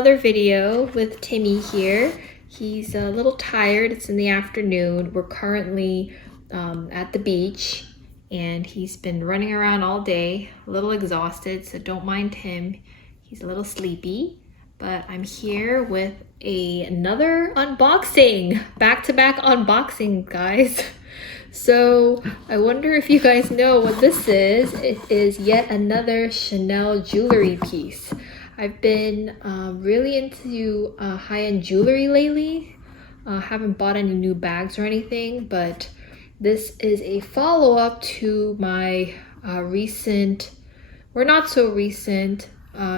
another video with Timmy here. He's a little tired. It's in the afternoon. We're currently at the beach and he's been running around all day, a little exhausted, so don't mind him. He's a little sleepy, but I'm here with another unboxing, back-to-back unboxing, guys. So I wonder if you guys know what this is. It is yet another Chanel jewelry piece. I've been really into high-end jewelry lately. Haven't bought any new bags or anything, but this is a follow-up to my recent, or not so recent,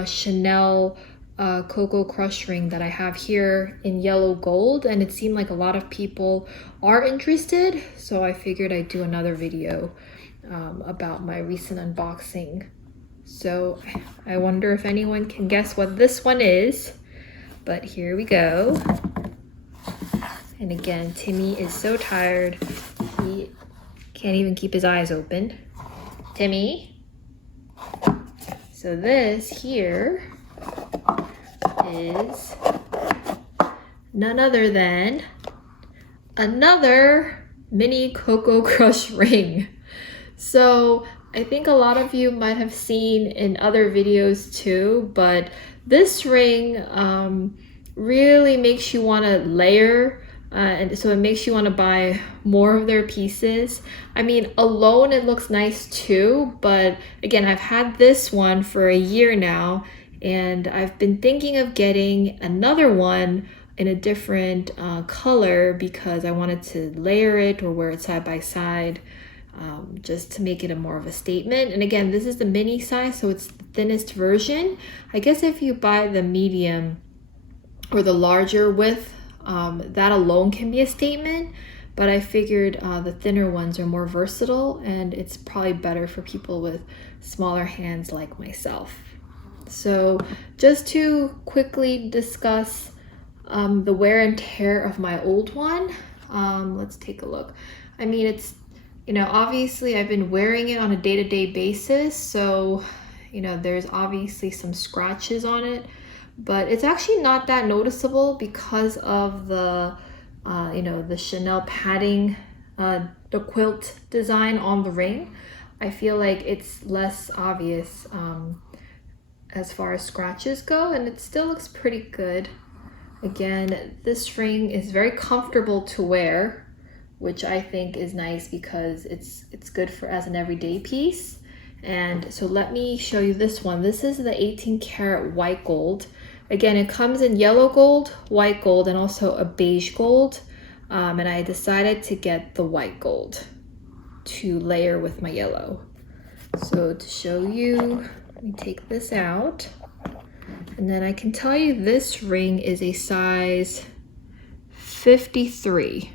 Chanel COCO CRUSH ring that I have here in yellow gold, and it seemed like a lot of people are interested, so I figured I'd do another video about my recent unboxing. So I wonder if anyone can guess what this one is, but here we go. And again, Timmy is so tired, he can't even keep his eyes open. Timmy? So this here is none other than another mini COCO CRUSH ring. So I think a lot of you might have seen in other videos too, but this ring really makes you want to layer, and so it makes you want to buy more of their pieces. I mean, alone it looks nice too, but again, I've had this one for a year now, and I've been thinking of getting another one in a different color because I wanted to layer it or wear it side by side, just to make it a more of a statement. And again, this is the mini size, so it's the thinnest version. I guess if you buy the medium or the larger width, that alone can be a statement, but I figured the thinner ones are more versatile and it's probably better for people with smaller hands like myself. So just to quickly discuss the wear and tear of my old one, let's take a look. I mean, it's, you know, obviously I've been wearing it on a day-to-day basis, so, you know, there's obviously some scratches on it, but it's actually not that noticeable because of the, you know, the Chanel padding, the quilt design on the ring. I feel like it's less obvious as far as scratches go, and it still looks pretty good. Again, this ring is very comfortable to wear, which I think is nice because it's good for as an everyday piece. And so let me show you this one. This is the 18 karat white gold. Again, it comes in yellow gold, white gold, and also a beige gold. And I decided to get the white gold to layer with my yellow. So to show you, let me take this out. And then I can tell you this ring is a size 53.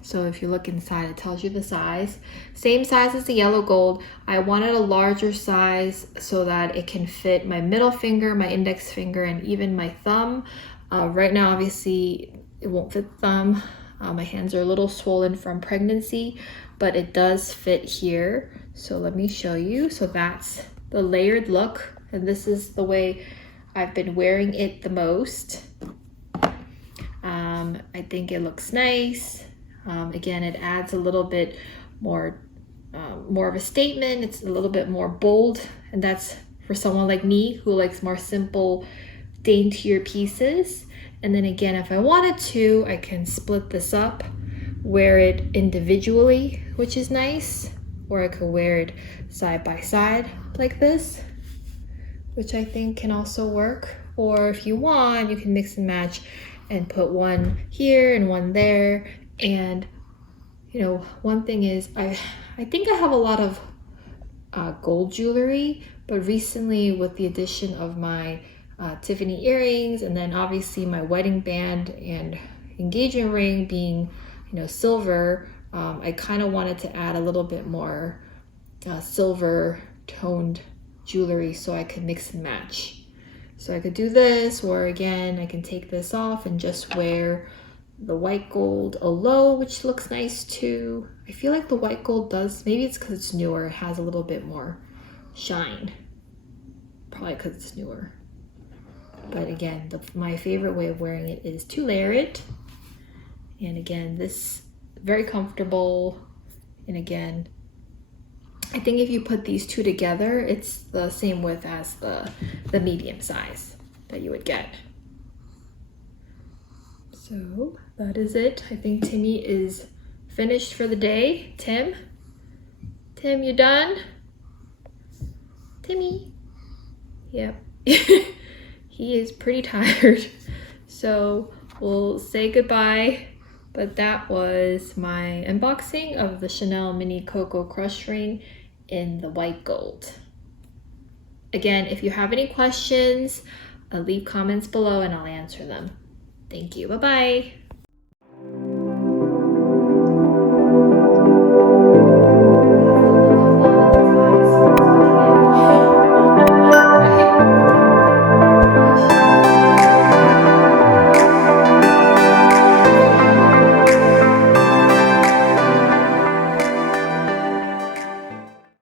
So if you look inside, it tells you the size. Same size as the yellow gold. I wanted a larger size so that it can fit my middle finger, my index finger, and even my thumb. Right now, obviously, it won't fit the thumb. My hands are a little swollen from pregnancy, but it does fit here. So let me show you. So that's the layered look, and this is the way I've been wearing it the most. I think it looks nice. Again, it adds a little bit more of a statement. It's a little bit more bold, and that's for someone like me who likes more simple, daintier pieces. And then again, if I wanted to, I can split this up, wear it individually, which is nice, or I could wear it side by side like this, which I think can also work. Or if you want, you can mix and match and put one here and one there. And you know, one thing is, I think I have a lot of gold jewelry, but recently with the addition of my Tiffany earrings, and then obviously my wedding band and engagement ring being, you know, silver, I kind of wanted to add a little bit more silver toned jewelry so I could mix and match. So I could do this, or again, I can take this off and just wear the white gold alone, which looks nice too. I feel like the white gold does, maybe it's because it's newer, it has a little bit more shine. Probably because it's newer. But again, my favorite way of wearing it is to layer it. And again, this very comfortable. And again, I think if you put these two together, it's the same width as the medium size that you would get. So that is it. I think Timmy is finished for the day. Tim, you done? Timmy? Yep. He is pretty tired. So we'll say goodbye. But that was my unboxing of the Chanel Mini COCO Crush Ring in the white gold. Again, if you have any questions, leave comments below and I'll answer them. Thank you. Bye-bye.